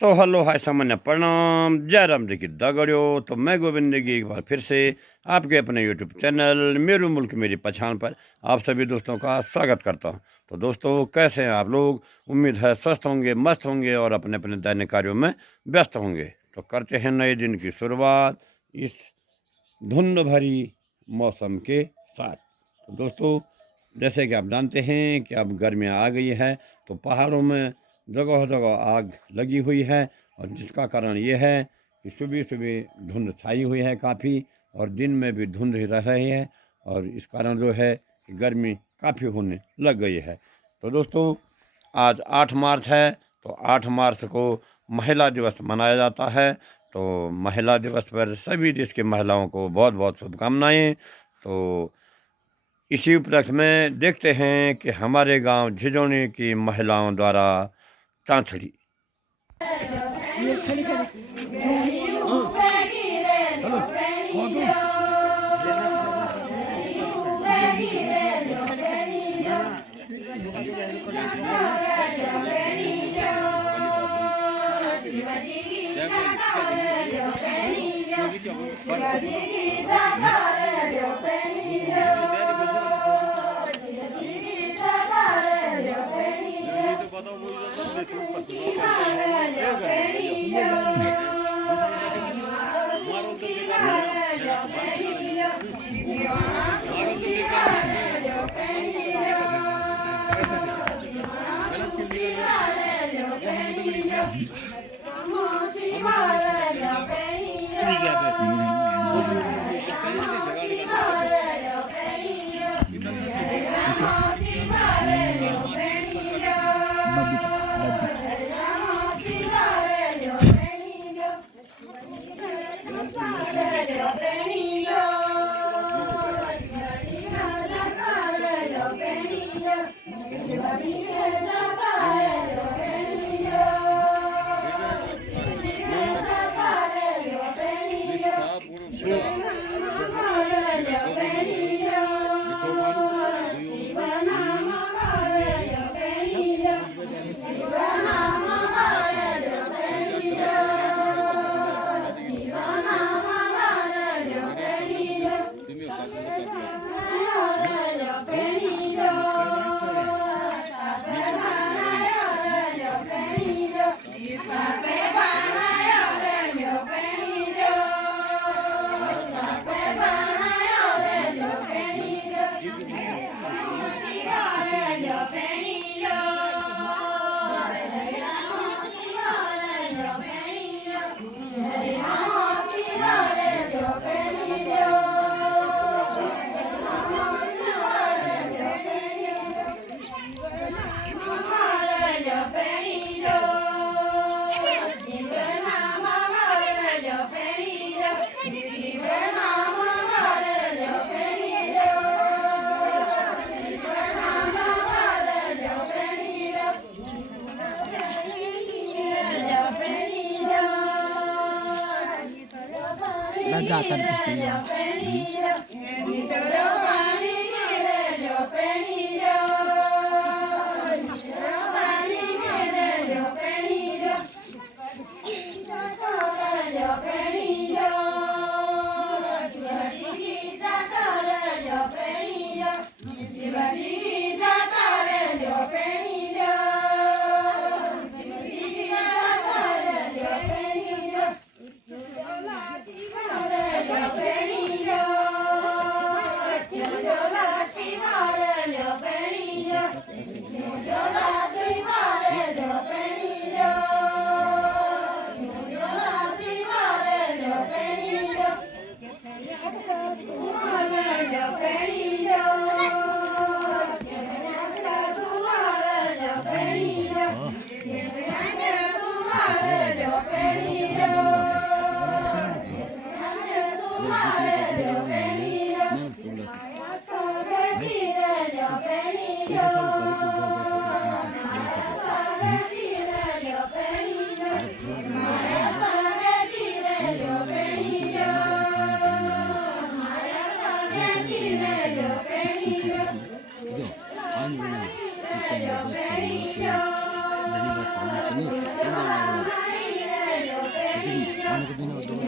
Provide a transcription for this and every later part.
तो hello hi सामान्य प्रणाम जय राम जी की दगड़ियों। तो मैं गोविंद नेगी एक बार फिर से आपके अपने यूट्यूब चैनल मेरू मुल्क मेरी पहचान पर आप सभी दोस्तों का स्वागत करता हूं। तो दोस्तों कैसे हैं आप लोग? उम्मीद है स्वस्थ होंगे, मस्त होंगे और अपने अपने दैनिक कार्यों में व्यस्त होंगे। तो करते हैं नए दिन की शुरुआत इस धुंध भरी मौसम के साथ। तो दोस्तों जैसे कि आप जानते हैं कि अब गर्मियाँ आ गई है, तो पहाड़ों में जगह जगह आग लगी हुई है और जिसका कारण ये है कि सुबह सुबह धुंध छाई हुई है काफ़ी, और दिन में भी धुंध ही रह रही है, और इस कारण जो है कि गर्मी काफ़ी होने लग गई है। तो दोस्तों आज 8 मार्च है, तो 8 मार्च को महिला दिवस मनाया जाता है। तो महिला दिवस पर सभी देश की महिलाओं को बहुत बहुत शुभकामनाएं। तो इसी उपलक्ष्य में देखते हैं कि हमारे गांव झिझोनी की महिलाओं द्वारा चांचड़ी Lazatan itu ya. Penny,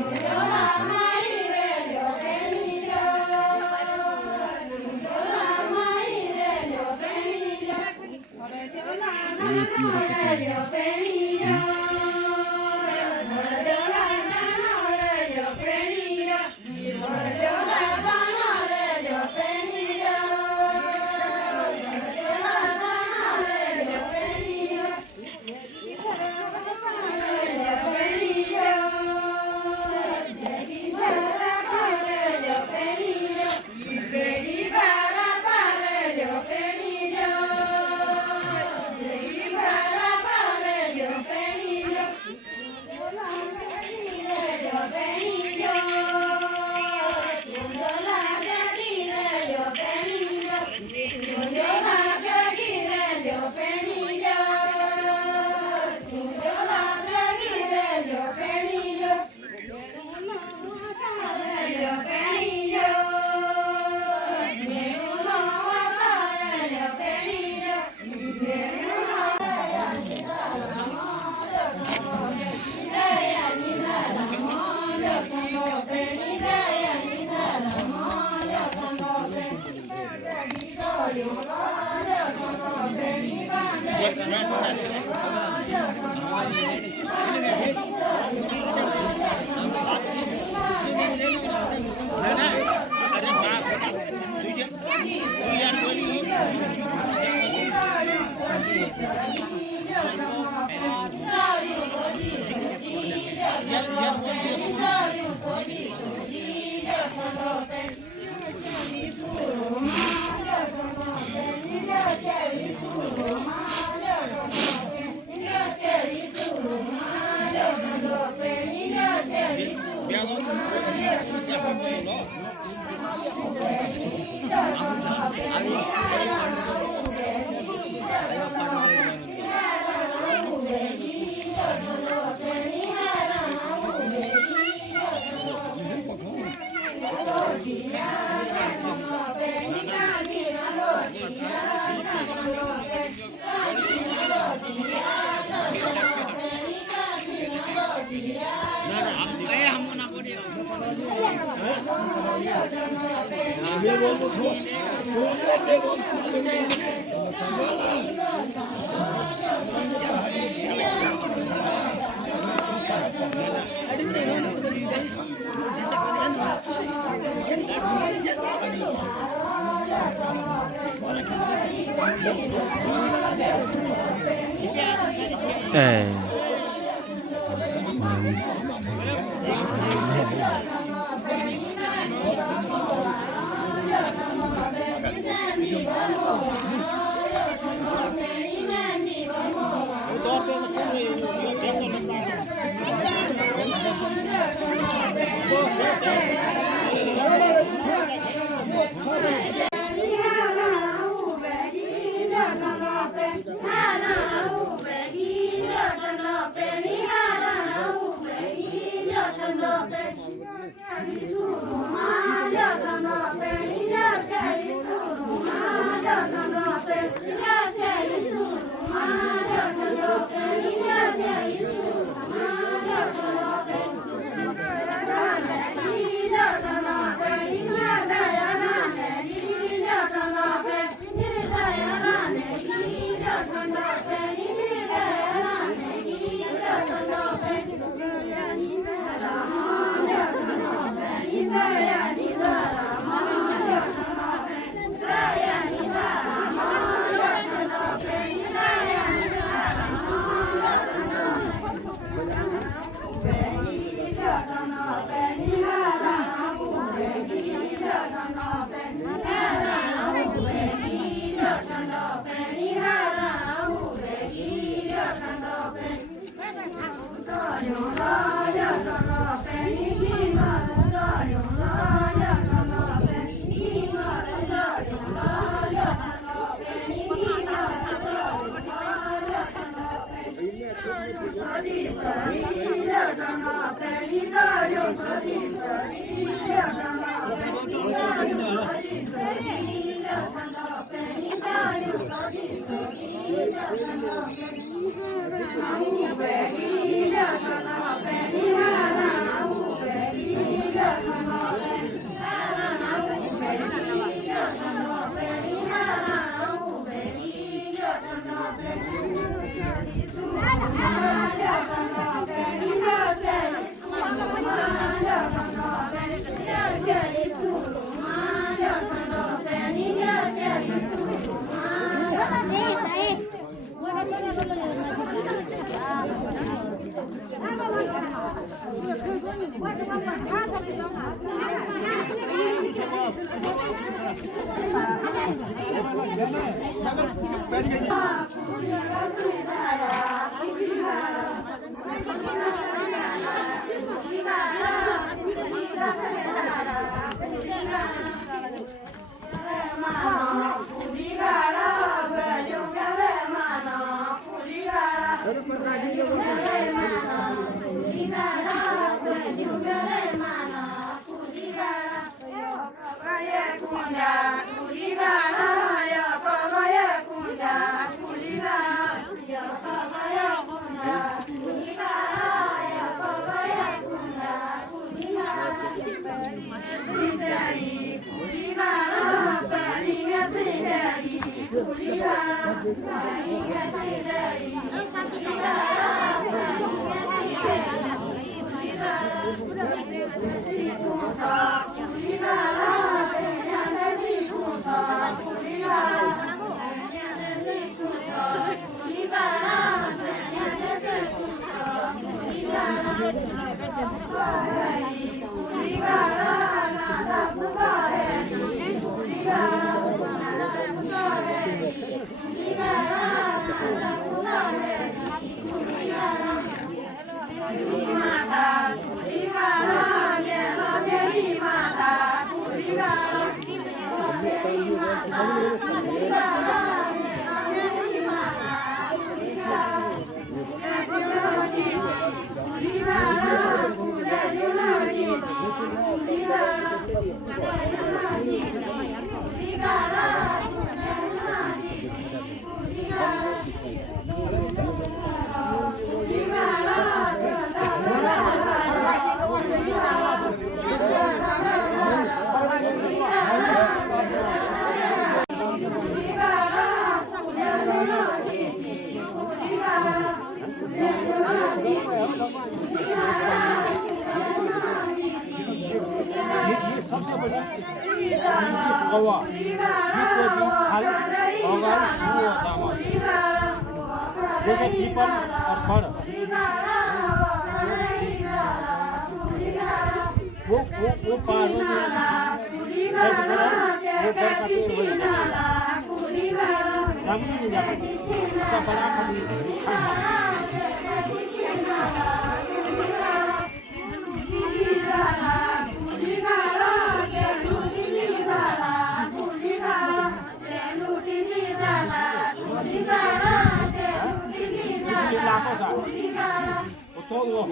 ये सबसे बड़ी कौवा बीच खाल बगाल दामन जगह पीपल और फड़ वो पार हो गया वो बड़ का पेड़ हो जाएगा सामने नहीं जाता उसका बड़ा todo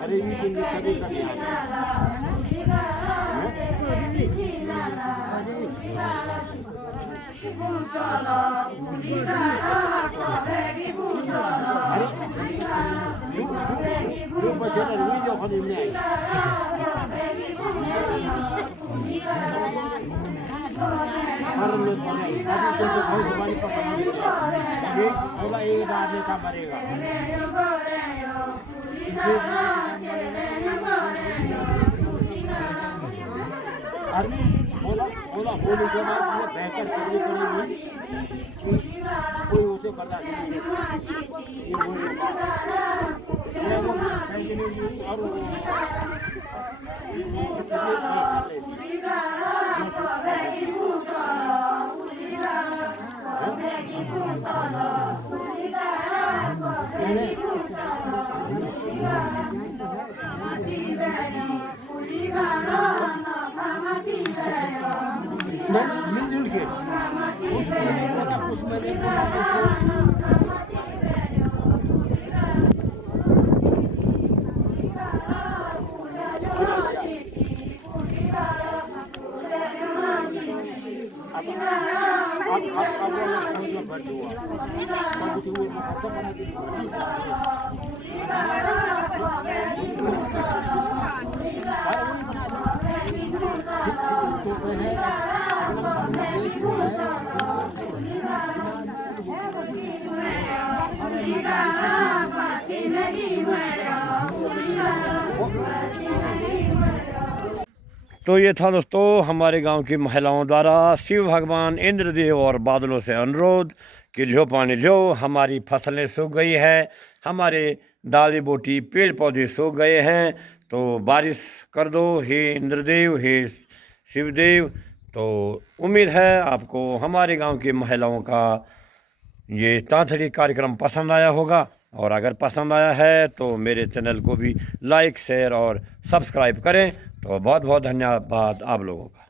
अरे ये दिन कभी कभी वीडियो खरीद में आई बोला एक बार नेता मरेगा अरे बोला होली के बाद ये बेहतर करनी पड़ेगी कि कोई उसे बर्दाश्त नहीं करेगा। ये होली का ये वो कंटिन्यू और मिलजुल के उसमें तो ये था दोस्तों हमारे गांव की महिलाओं द्वारा शिव भगवान इंद्रदेव और बादलों से अनुरोध कि ल्यो पानी ल्यो, हमारी फसलें सूख गई है, हमारे डाली बोटी पेड़ पौधे सूख गए हैं, तो बारिश कर दो हे इंद्रदेव, हे शिवदेव। तो उम्मीद है आपको हमारे गांव की महिलाओं का ये तांत्रिक कार्यक्रम पसंद आया होगा, और अगर पसंद आया है तो मेरे चैनल को भी लाइक शेयर और सब्सक्राइब करें। तो बहुत बहुत धन्यवाद आप लोगों का।